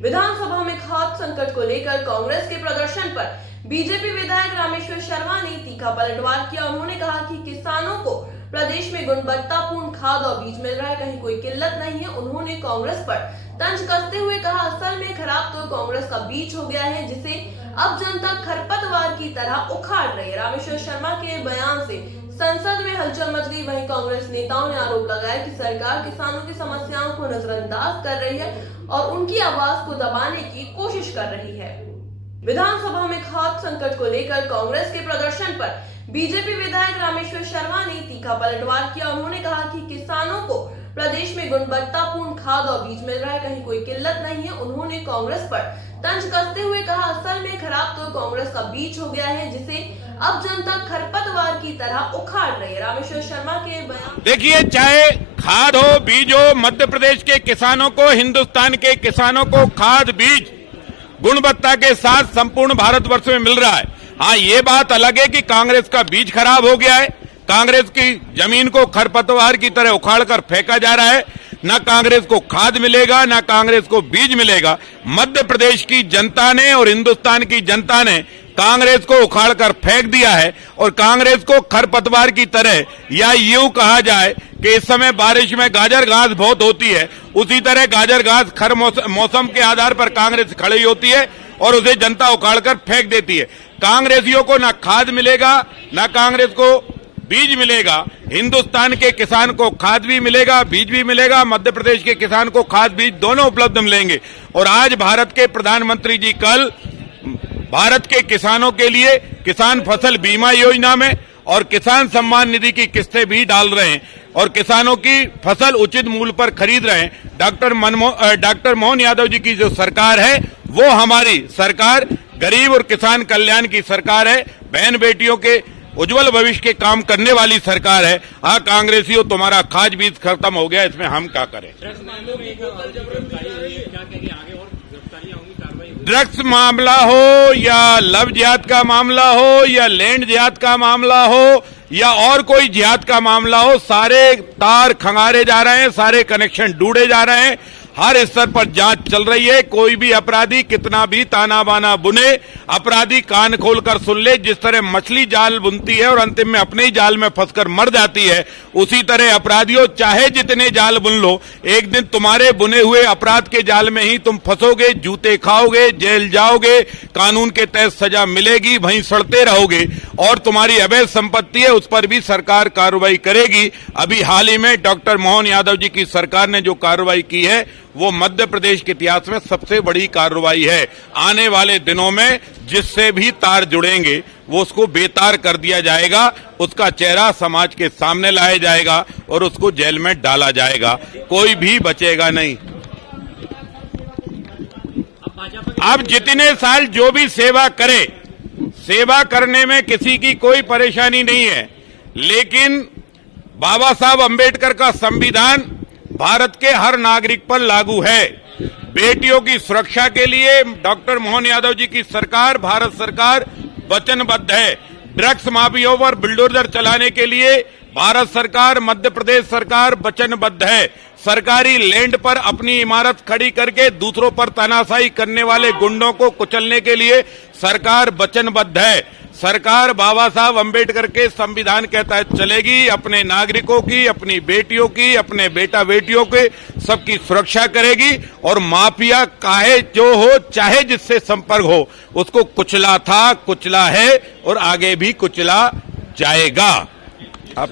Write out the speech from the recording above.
विधानसभा में खाद्य संकट को लेकर कांग्रेस के प्रदर्शन पर बीजेपी विधायक रामेश्वर शर्मा ने तीखा पलटवार किया। उन्होंने कहा कि किसानों को प्रदेश में गुणवत्तापूर्ण खाद और बीज मिल रहा है, कहीं कोई किल्लत नहीं है। उन्होंने कांग्रेस पर तंज कसते हुए कहा, असल में खराब तो कांग्रेस का बीज हो गया है, जिसे अब जनता खरपतवार की तरह उखाड़ रही है। रामेश्वर शर्मा के बयान से संसद में हलचल मच गई। वहीं कांग्रेस नेताओं ने आरोप लगाया कि सरकार किसानों की समस्याओं को नजरअंदाज कर रही है और उनकी आवाज को दबाने की कोशिश कर रही है। विधानसभा में खाद्य संकट को लेकर कांग्रेस के प्रदर्शन पर बीजेपी विधायक रामेश्वर शर्मा ने तीखा पलटवार किया। उन्होंने कहा कि किसानों को प्रदेश में गुणवत्तापूर्ण खाद और बीज मिल रहा है, कहीं कोई किल्लत नहीं है। उन्होंने कांग्रेस पर तंज कसते हुए कहा, असल में खराब तो कांग्रेस का बीज हो गया है, जिसे अब जनता खरपतवार की तरह उखाड़ रही है। रामेश्वर शर्मा के बयान। देखिए, चाहे खाद हो बीज हो, मध्य प्रदेश के किसानों को, हिंदुस्तान के किसानों को खाद बीज गुणवत्ता के साथ संपूर्ण भारतवर्ष में मिल रहा है। हाँ, ये बात अलग है कि कांग्रेस का बीज खराब हो गया है, कांग्रेस की जमीन को खरपतवार की तरह उखाड़ कर फेंका जा रहा है। न कांग्रेस को खाद मिलेगा, न कांग्रेस को बीज मिलेगा। मध्य प्रदेश की जनता ने और हिंदुस्तान की जनता ने कांग्रेस को उखाड़ कर फेंक दिया है और कांग्रेस को खरपतवार की तरह, या यूं कहा जाए कि इस समय बारिश में गाजर घास बहुत होती है, उसी तरह गाजर घास खर मौसम के आधार पर कांग्रेस खड़ी होती है और उसे जनता उखाड़ कर फेंक देती है। कांग्रेसियों को न खाद मिलेगा, न कांग्रेस को बीज मिलेगा। हिंदुस्तान के किसान को खाद भी मिलेगा, बीज भी मिलेगा। मध्य प्रदेश के किसान को खाद बीज दोनों उपलब्ध मिलेंगे। और आज भारत के प्रधानमंत्री जी कल भारत के किसानों के लिए किसान फसल बीमा योजना में और किसान सम्मान निधि की किस्तें भी डाल रहे हैं और किसानों की फसल उचित मूल्य पर खरीद रहे हैं। डॉक्टर मोहन यादव जी की जो सरकार है, वो हमारी सरकार गरीब और किसान कल्याण की सरकार है, बहन बेटियों के उज्जवल भविष्य के काम करने वाली सरकार है। हाँ, कांग्रेसियों, तुम्हारा खाद बीज खत्म हो गया, इसमें हम क्या करें। ड्रग्स मामला हो या लव जिहाद का मामला हो या लैंड जिहाद का मामला हो या और कोई जिहाद का मामला हो, सारे तार खंगारे जा रहे हैं, सारे कनेक्शन ढूंढे जा रहे हैं। हर स्तर पर जांच चल रही है। कोई भी अपराधी कितना भी ताना बाना बुने, अपराधी कान खोलकर सुन ले। जिस तरह मछली जाल बुनती है और अंतिम में अपने ही जाल में फंसकर मर जाती है, उसी तरह अपराधियों, चाहे जितने जाल बुन लो, एक दिन तुम्हारे बुने हुए अपराध के जाल में ही तुम फंसोगे, जूते खाओगे, जेल जाओगे, कानून के तहत सजा मिलेगी, वहीं सड़ते रहोगे। और तुम्हारी अवैध संपत्ति है, उस पर भी सरकार कार्रवाई करेगी। अभी हाल ही में डॉक्टर मोहन यादव जी की सरकार ने जो कार्रवाई की है, वो मध्य प्रदेश के इतिहास में सबसे बड़ी कार्रवाई है। आने वाले दिनों में जिससे भी तार जुड़ेंगे, वो उसको बेतार कर दिया जाएगा, उसका चेहरा समाज के सामने लाया जाएगा और उसको जेल में डाला जाएगा। कोई भी बचेगा नहीं। अब जितने साल जो भी सेवा करे, सेवा करने में किसी की कोई परेशानी नहीं है, लेकिन बाबा साहब अंबेडकर का संविधान भारत के हर नागरिक पर लागू है। बेटियों की सुरक्षा के लिए डॉक्टर मोहन यादव जी की सरकार, भारत सरकार वचनबद्ध है। ड्रग्स माफियाओं पर बुलडोजर चलाने के लिए भारत सरकार, मध्य प्रदेश सरकार वचनबद्ध है। सरकारी लैंड पर अपनी इमारत खड़ी करके दूसरों पर तानाशाही करने वाले गुंडों को कुचलने के लिए सरकार वचनबद्ध है। सरकार बाबा साहब अंबेडकर के संविधान के तहत चलेगी। अपने नागरिकों की, अपनी बेटियों की, अपने बेटा बेटियों के सबकी सुरक्षा करेगी। और माफिया काहे जो हो, चाहे जिससे संपर्क हो, उसको कुचला था, कुचला है और आगे भी कुचला जाएगा। अब